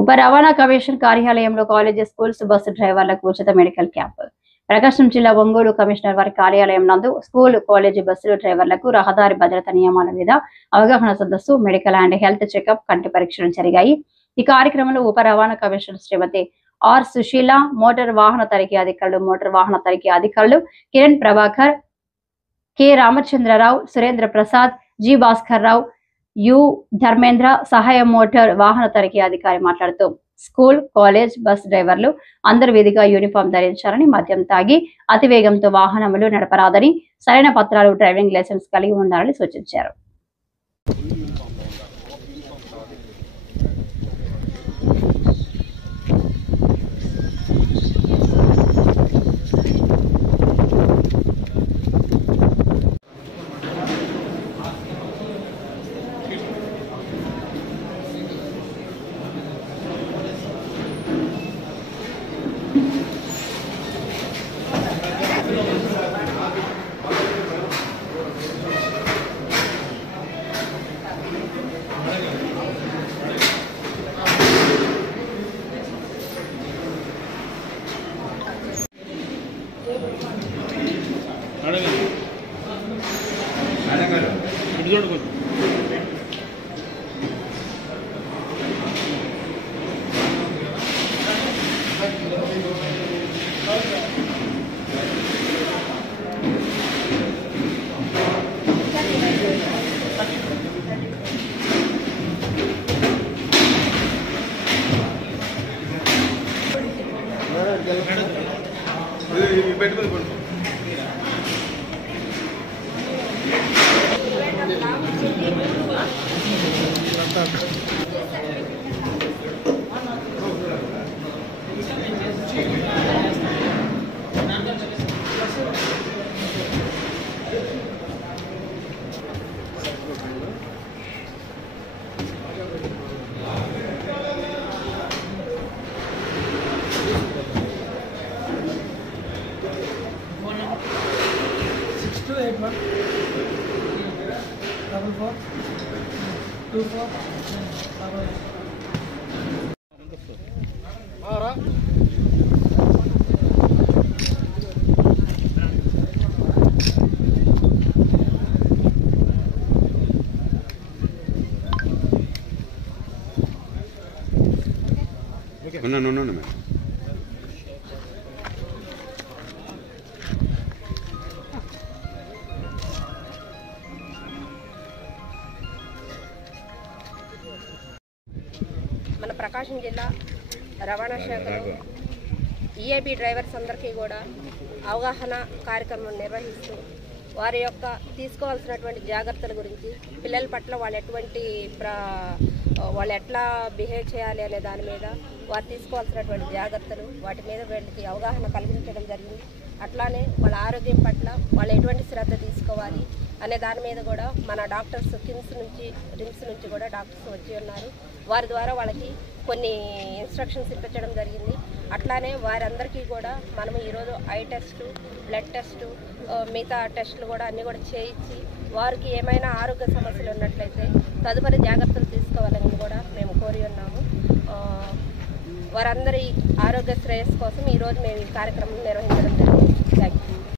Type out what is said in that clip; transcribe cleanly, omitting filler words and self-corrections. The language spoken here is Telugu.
ఉప రవాణా కమిషన్ కార్యాలయంలో కాలేజీ స్కూల్స్ బస్సు డ్రైవర్లకు ఉచిత మెడికల్ క్యాంప్. ప్రకాశం జిల్లా ఒంగోలు కమిషనర్ వారి కార్యాలయం నందు స్కూల్ కాలేజీ బస్సులు డ్రైవర్లకు రహదారి భద్రత నియమాల మీద అవగాహన సదస్సు, మెడికల్ అండ్ హెల్త్ చెకప్, కంటి పరీక్షలు జరిగాయి. ఈ కార్యక్రమంలో ఉప రవాణా commissioner Srimathi R Susheela, motor వాహన తనిఖీ అధికారులు Kiran Prabhakar, K Ramachandrarao, Surendra Prasad, G Bhaskar Rao, U Dharmendra, సహాయ మోటార్ వాహన తనిఖీ అధికారి మాట్లాడుతూ స్కూల్, కాలేజ్ బస్ డ్రైవర్లు అందరూ విధిగా యూనిఫామ్ ధరించాలని, మద్యం తాగి అతివేగంతో వాహనములు నడపరాదని, సరైన పత్రాలు, డ్రైవింగ్ లైసెన్స్ కలిగి ఉండాలని సూచించారు. No. మన ప్రకాశం జిల్లా రవాణా శాఖలో ఈఏబీ డ్రైవర్స్ అందరికీ కూడా అవగాహన కార్యక్రమం నిర్వహిస్తూ వారి యొక్క తీసుకోవాల్సినటువంటి జాగ్రత్తల గురించి, పిల్లల పట్ల వాళ్ళు ఎట్లా బిహేవ్ చేయాలి అనే దాని మీద వారు తీసుకోవాల్సినటువంటి జాగ్రత్తలు, వాటి మీద వీళ్ళకి అవగాహన కలిగించడం జరిగింది. అట్లానే వాళ్ళ ఆరోగ్యం పట్ల వాళ్ళు ఎటువంటి శ్రద్ధ తీసుకోవాలి అనే దాని మీద కూడా మన డాక్టర్స్ రిమ్స్ నుంచి కూడా డాక్టర్స్ వచ్చి ఉన్నారు. వారి ద్వారా వాళ్ళకి కొన్ని ఇన్స్ట్రక్షన్స్ ఇప్పించడం జరిగింది. అట్లానే వారందరికీ కూడా మనము ఈరోజు ఐ టెస్టు, బ్లడ్ టెస్టు, మిగతా టెస్టులు కూడా అన్నీ కూడా చేయించి వారికి ఏమైనా ఆరోగ్య సమస్యలు ఉన్నట్లయితే తదుపరి జాగ్రత్తలు తీసుకోవాలని కూడా మేము కోరి ఉన్నాము. వారందరి ఆరోగ్య శ్రేయస్సు కోసం ఈరోజు మేము ఈ కార్యక్రమం నిర్వహించడం జరిగింది. Thank you.